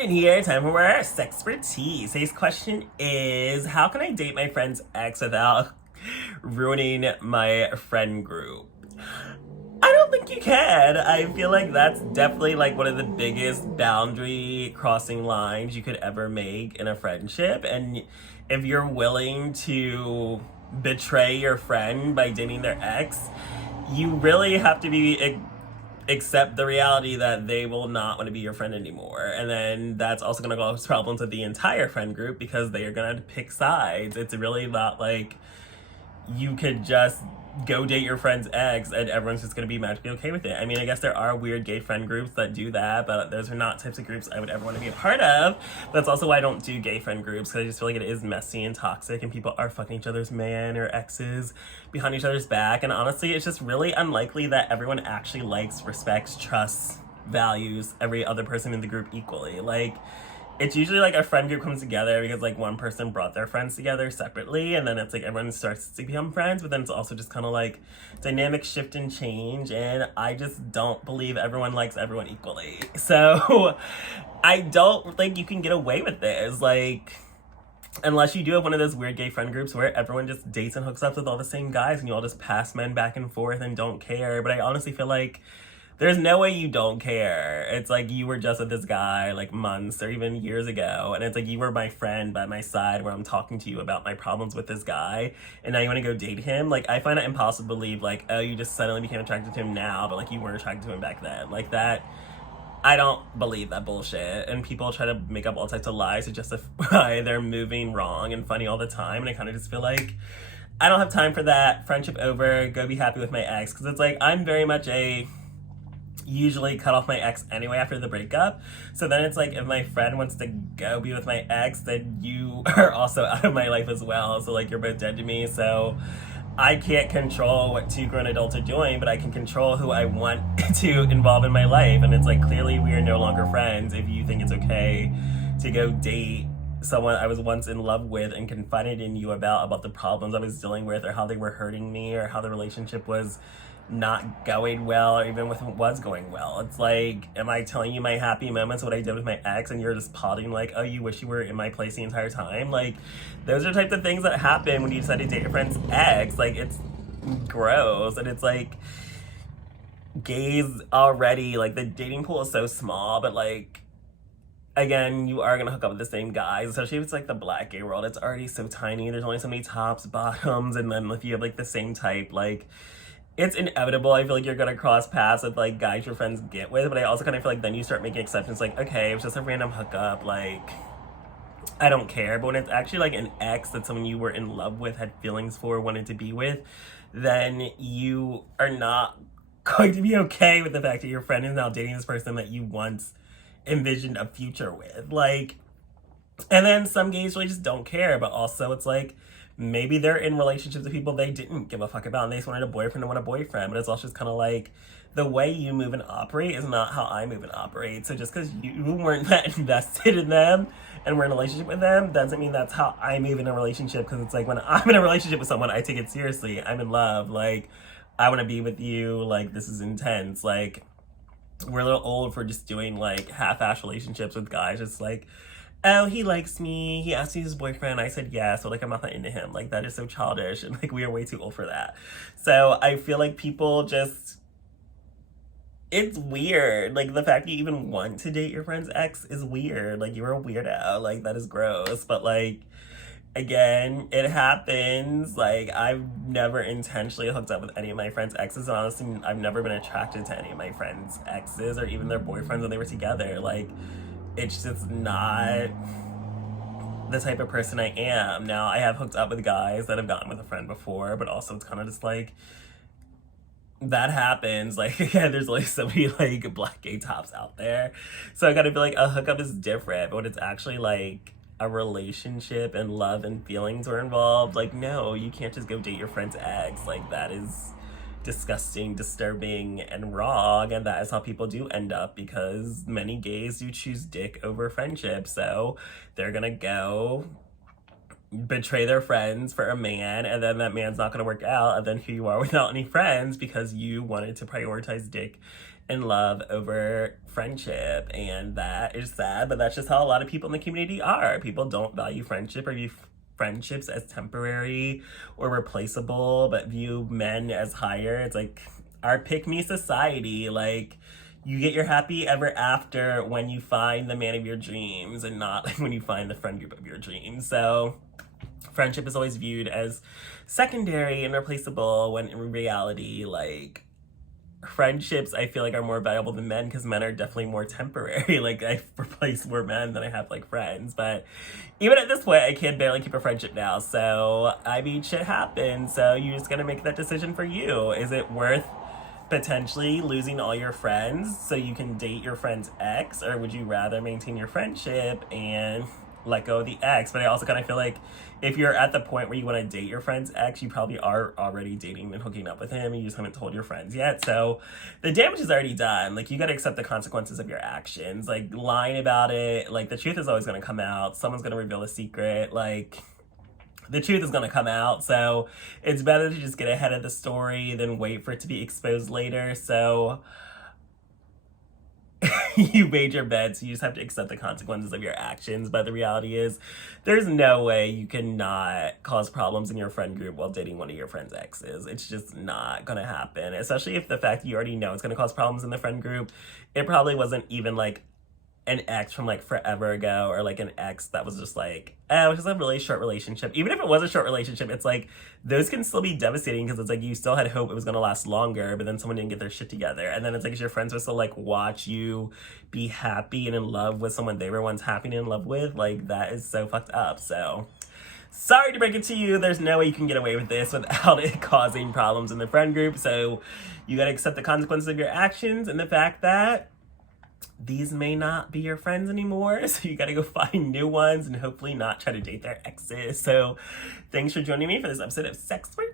Brandon here, time for our SexxxPerTease. Today's question is, how can I date my friend's ex without ruining my friend group? I don't think you can. I feel like that's definitely like one of the biggest boundary crossing lines you could ever make in a friendship. And if you're willing to betray your friend by dating their ex, you really have to be accept the reality that they will not want to be your friend anymore. And then that's also going to cause problems with the entire friend group because they are going to pick sides. It's really not like you could just go date your friend's ex and everyone's just going to be magically okay with it. I mean, I guess there are weird gay friend groups that do that, but those are not types of groups I would ever want to be a part of. That's also why I don't do gay friend groups, because I just feel like it is messy and toxic and people are fucking each other's man or exes behind each other's back. And honestly, it's just really unlikely that everyone actually likes, respects, trusts, values every other person in the group equally. Like, it's usually like a friend group comes together because like one person brought their friends together separately, and then it's like everyone starts to become friends, but then it's also just kind of like dynamic shift and change, and I just don't believe everyone likes everyone equally. So I don't think you can get away with this, like, unless you do have one of those weird gay friend groups where everyone just dates and hooks up with all the same guys and you all just pass men back and forth and don't care. But I honestly feel like there's no way you don't care. It's like you were just with this guy like months or even years ago, and it's like you were my friend by my side where I'm talking to you about my problems with this guy, and now you want to go date him. Like, I find it impossible to believe like, oh, you just suddenly became attracted to him now, but like you weren't attracted to him back then. Like that, I don't believe that bullshit. And people try to make up all types of lies to justify they're moving wrong and funny all the time, and I kind of just feel like I don't have time for that. Friendship over, go be happy with my ex. Because it's like I'm very much a usually cut off my ex anyway after the breakup. So then it's like if my friend wants to go be with my ex, then you are also out of my life as well. So like you're both dead to me. So I can't control what two grown adults are doing, but I can control who I want to involve in my life. And it's like clearly we are no longer friends if you think it's okay to go date someone I was once in love with and confided in you about the problems I was dealing with, or how they were hurting me, or how the relationship was not going well, or even with what was going well. It's like, am I telling you my happy moments, what I did with my ex, and you're just potting like, oh, you wish you were in my place the entire time? Like, those are types of things that happen when you decide to date your friend's ex. Like, it's gross. And it's like, gays already, like, the dating pool is so small, but like, again, you are gonna hook up with the same guys, especially if it's like the black gay world. It's already so tiny. There's only so many tops, bottoms, and then if you have like the same type, like, it's inevitable. I feel like you're gonna cross paths with like guys your friends get with, but I also kind of feel like then you start making exceptions, like, okay, it was just a random hookup, like, I don't care. But when it's actually like an ex that someone you were in love with, had feelings for, wanted to be with, then you are not going to be okay with the fact that your friend is now dating this person that you once envisioned a future with. Like, and then some gays really just don't care, but also it's like, maybe they're in relationships with people they didn't give a fuck about and they just wanted a boyfriend and want a boyfriend. But it's also just kind of like, the way you move and operate is not how I move and operate. So just because you weren't that invested in them and we're in a relationship with them doesn't mean that's how I move in a relationship. Because it's like, when I'm in a relationship with someone, I take it seriously. I'm in love. Like, I want to be with you. Like, this is intense. Like, we're a little old for just doing like half-ass relationships with guys. It's like, oh, he likes me, he asked me his boyfriend, I said yes, so like I'm not that into him. Like, that is so childish, and like we are way too old for that. So I feel like people just, it's weird. Like, the fact you even want to date your friend's ex is weird. Like, you're a weirdo. Like, that is gross. But like, again, it happens. Like, I've never intentionally hooked up with any of my friends' exes, and honestly, I've never been attracted to any of my friends' exes or even their boyfriends when they were together. Like, it's just not the type of person I am. Now, I have hooked up with guys that have gotten with a friend before, but also it's kind of just like, that happens. Like, again, there's only so many like black gay tops out there. So I gotta feel like a hookup is different, but when it's actually like a relationship and love and feelings are involved, like, no, you can't just go date your friend's ex. Like, that is disgusting, disturbing, and wrong, and that is how people do end up, because many gays do choose dick over friendship. So they're gonna go betray their friends for a man, and then that man's not gonna work out, and then here you are without any friends because you wanted to prioritize dick and love over friendship, and that is sad, but that's just how a lot of people in the community are. People don't value friendship or view friendships as temporary or replaceable, but view men as higher. It's like our pick-me society. Like, you get your happy ever after when you find the man of your dreams and not like when you find the friend group of your dreams. So friendship is always viewed as secondary and replaceable, when in reality, like, friendships I feel like are more valuable than men, because men are definitely more temporary. Like, I've replaced more men than I have like friends, but even at this point I can barely keep a friendship now. So I mean, shit happens, so you just gotta make that decision for you. Is it worth potentially losing all your friends so you can date your friend's ex, or would you rather maintain your friendship and let go of the ex? But I also kind of feel like if you're at the point where you want to date your friend's ex, you probably are already dating and hooking up with him, and you just haven't told your friends yet. So the damage is already done. Like, you got to accept the consequences of your actions. Like, lying about it, like, the truth is always going to come out. Someone's going to reveal a secret. Like, the truth is going to come out. So it's better to just get ahead of the story than wait for it to be exposed later. So you made your bed, so you just have to accept the consequences of your actions. But the reality is, there's no way you cannot cause problems in your friend group while dating one of your friend's exes. It's just not gonna happen, especially if the fact that you already know it's gonna cause problems in the friend group, it probably wasn't even like an ex from like forever ago, or like an ex that was just like, oh, it was just a really short relationship. Even if it was a short relationship, it's like, those can still be devastating, because it's like you still had hope it was gonna last longer, but then someone didn't get their shit together. And then it's like, is your friends supposed to like watch you be happy and in love with someone they were once happy and in love with? Like, that is so fucked up. So sorry to break it to you, there's no way you can get away with this without it causing problems in the friend group. So you gotta accept the consequences of your actions and the fact that these may not be your friends anymore, so you gotta go find new ones and hopefully not try to date their exes. So thanks for joining me for this episode of Sex for